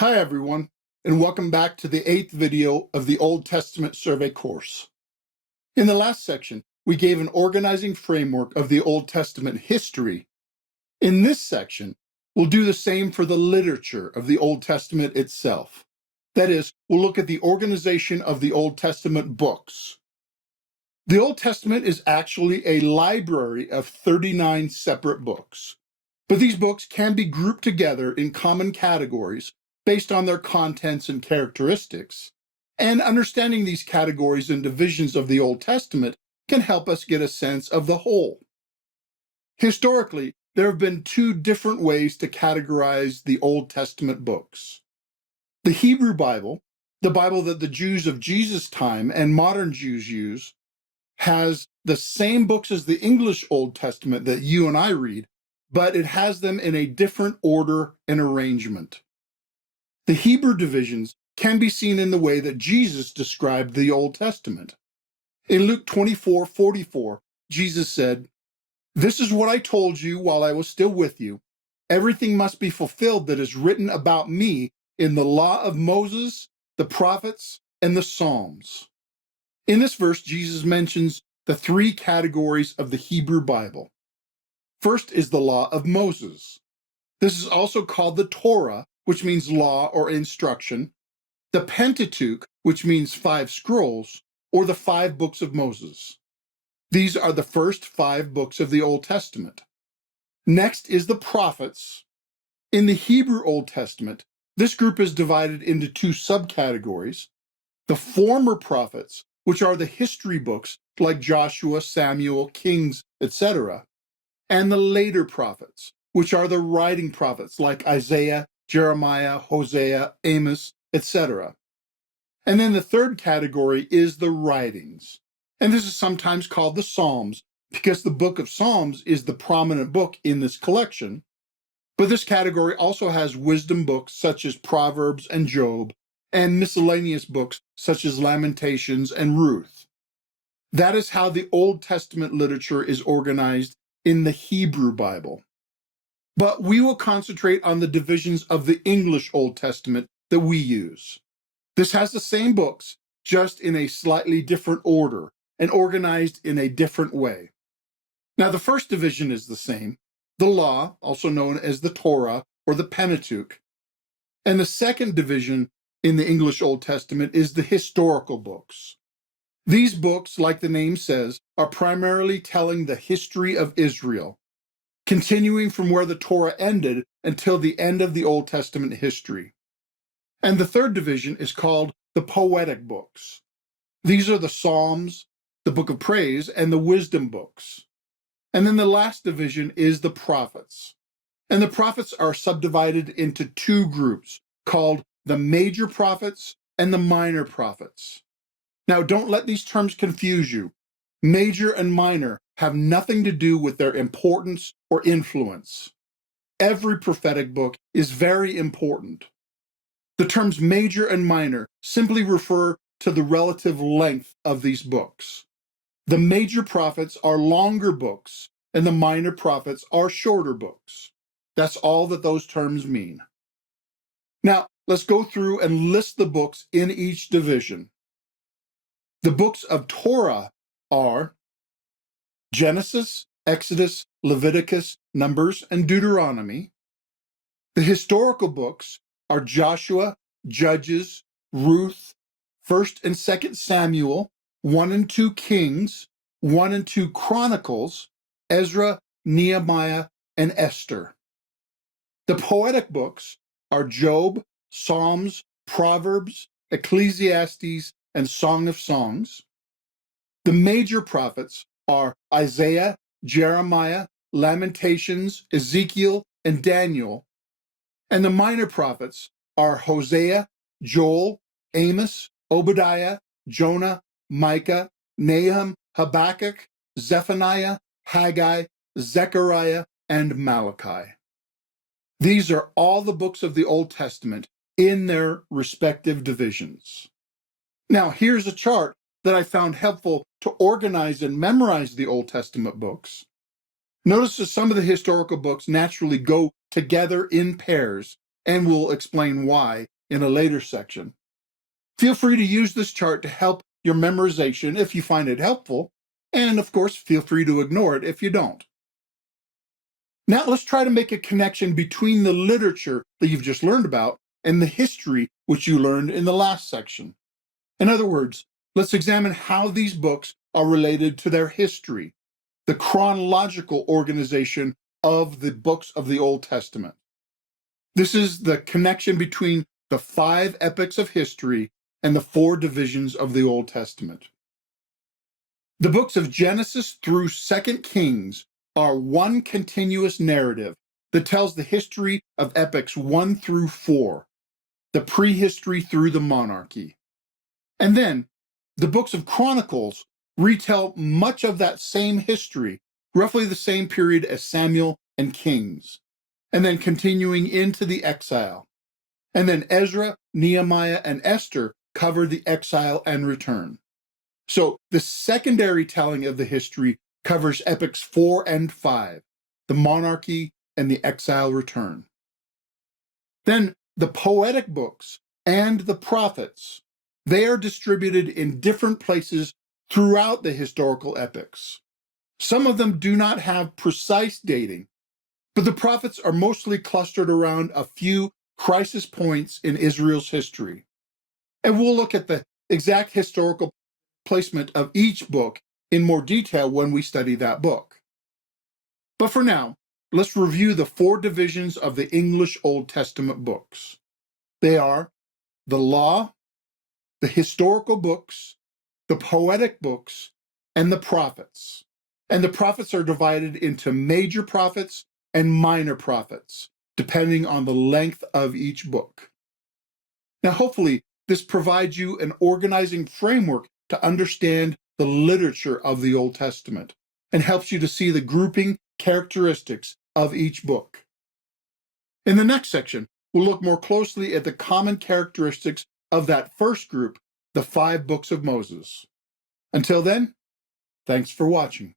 Hi everyone, and welcome back to the 8th video of the Old Testament Survey course. In the last section, we gave an organizing framework of the Old Testament history. In this section, we'll do the same for the literature of the Old Testament itself. That is, we'll look at the organization of the Old Testament books. The Old Testament is actually a library of 39 separate books, but these books can be grouped together in common categories based on their contents and characteristics, and understanding these categories and divisions of the Old Testament can help us get a sense of the whole. Historically, there have been two different ways to categorize the Old Testament books. The Hebrew Bible, the Bible that the Jews of Jesus' time and modern Jews use, has the same books as the English Old Testament that you and I read, but it has them in a different order and arrangement. The Hebrew divisions can be seen in the way that Jesus described the Old Testament. In Luke 24:44, Jesus said, "This is what I told you while I was still with you. Everything must be fulfilled that is written about me in the law of Moses, the prophets, and the Psalms." In this verse, Jesus mentions the three categories of the Hebrew Bible. First is the law of Moses. This is also called the Torah, which means law or instruction, the Pentateuch, which means 5 scrolls, or the 5 books of Moses. These are the first 5 books of the Old Testament. Next is the prophets. In the Hebrew Old Testament, this group is divided into 2 subcategories: the former prophets, which are the history books like Joshua, Samuel, Kings, etc., and the later prophets, which are the writing prophets like Isaiah, Jeremiah, Hosea, Amos, etc. And then the third category is the writings. And this is sometimes called the Psalms because the book of Psalms is the prominent book in this collection. But this category also has wisdom books such as Proverbs and Job, and miscellaneous books such as Lamentations and Ruth. That is how the Old Testament literature is organized in the Hebrew Bible. But we will concentrate on the divisions of the English Old Testament that we use. This has the same books, just in a slightly different order and organized in a different way. Now, the first division is the same, the law, also known as the Torah or the Pentateuch. And the second division in the English Old Testament is the historical books. These books, like the name says, are primarily telling the history of Israel, continuing from where the Torah ended until the end of the Old Testament history. And the third division is called the poetic books. These are the Psalms, the Book of Praise, and the wisdom books. And then the last division is the prophets. And the prophets are subdivided into 2 groups called the major prophets and the minor prophets. Now, don't let these terms confuse you. Major and minor have nothing to do with their importance or influence. Every prophetic book is very important. The terms major and minor simply refer to the relative length of these books. The major prophets are longer books, and the minor prophets are shorter books. That's all that those terms mean. Now, let's go through and list the books in each division. The books of Torah are Genesis, Exodus, Leviticus, Numbers, and Deuteronomy. The historical books are Joshua, Judges, Ruth, 1st and 2nd Samuel, 1 and 2 Kings, 1 and 2 Chronicles, Ezra, Nehemiah, and Esther. The poetic books are Job, Psalms, Proverbs, Ecclesiastes, and Song of Songs. The major prophets are Isaiah, Jeremiah, Lamentations, Ezekiel, and Daniel. And the minor prophets are Hosea, Joel, Amos, Obadiah, Jonah, Micah, Nahum, Habakkuk, Zephaniah, Haggai, Zechariah, and Malachi. These are all the books of the Old Testament in their respective divisions. Now, here's a chart that I found helpful to organize and memorize the Old Testament books. Notice that some of the historical books naturally go together in pairs, and we'll explain why in a later section. Feel free to use this chart to help your memorization if you find it helpful, and of course, feel free to ignore it if you don't. Now let's try to make a connection between the literature that you've just learned about and the history which you learned in the last section. In other words, let's examine how these books are related to their history, the chronological organization of the books of the Old Testament. This is the connection between the 5 epochs of history and the 4 divisions of the Old Testament. The books of Genesis through 2 Kings are one continuous narrative that tells the history of epochs 1 through 4, the prehistory through the monarchy. And then the books of Chronicles retell much of that same history, roughly the same period as Samuel and Kings, and then continuing into the exile. And then Ezra, Nehemiah, and Esther cover the exile and return. So the secondary telling of the history covers epochs 4 and 5, the monarchy and the exile return. Then the poetic books and the prophets, they are distributed in different places throughout the historical epochs. Some of them do not have precise dating, but the prophets are mostly clustered around a few crisis points in Israel's history. And we'll look at the exact historical placement of each book in more detail when we study that book. But for now, let's review the 4 divisions of the English Old Testament books. They are the law, the historical books, the poetic books, and the prophets. And the prophets are divided into major prophets and minor prophets, depending on the length of each book. Now, hopefully, this provides you an organizing framework to understand the literature of the Old Testament and helps you to see the grouping characteristics of each book. In the next section, we'll look more closely at the common characteristics of that first group, the 5 books of Moses. Until then, thanks for watching.